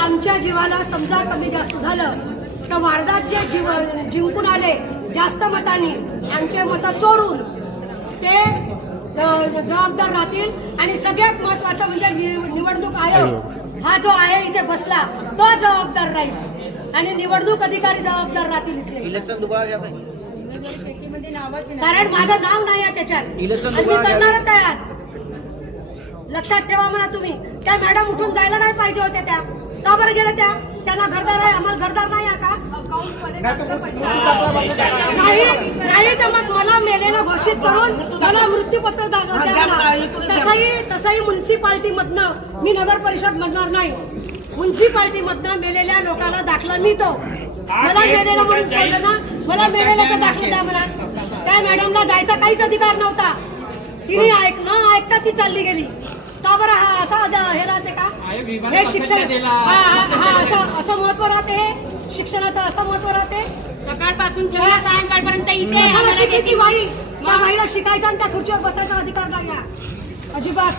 आमच्या जीवाला समजा कमी जास्त झालं तर वार्डात जे जीव जिंकून आले जास्त मतांनी आमचे मतं चोरून ते जबाबदार राहतील. आणि सगळ्यात महत्वाचं म्हणजे नि- निवडणूक आयोग हा जो आहे इथे बसला तो जबाबदार राहील. आणि निवडणूक अधिकारी जबाबदार राहतील इथले. कारण माझं नाव नाही आहे त्याच्यात. मी. करणारच आहे आज. लक्षात ठेवा म्हणा तुम्ही. त्या मॅडम उठून जायला नाही पाहिजे होत्या त्या. का बरं गेल्या त्या? त्यांना घरदार आहे आम्हाला घरदार नाही आहे का? नाही नाही तर मग मला मेलेलं घोषित करून मला मृत्यूपत्र तसंही तसंही म्युन्सिपाल्टी मधनं मी नगर परिषद म्हणणार नाही. म्युन्सिपाल्टी मधनं मेलेल्या लोकांना दाखला मिळतो. मला मेलेला म्हणून सांगलं ना? मला मेलेल्याचा दाखला द्या मला. त्या मॅडमला जायचा काहीच अधिकार नव्हता. तिने ऐक न ऐकता ती चालली गेली. हे हे शिक्षण हा हा हा असं असं महत्त्व राहते हे. शिक्षणाचं असं महत्त्व राहते. सकाळपासून जेव्हा सायंकाळपर्यंत इथे कशाला आम्हाला शिकली ती देते. बाई? त्या बाईला शिकायचा आणि त्या खुर्चीवर बसायचा अधिकार नाही आहे. अजिबात.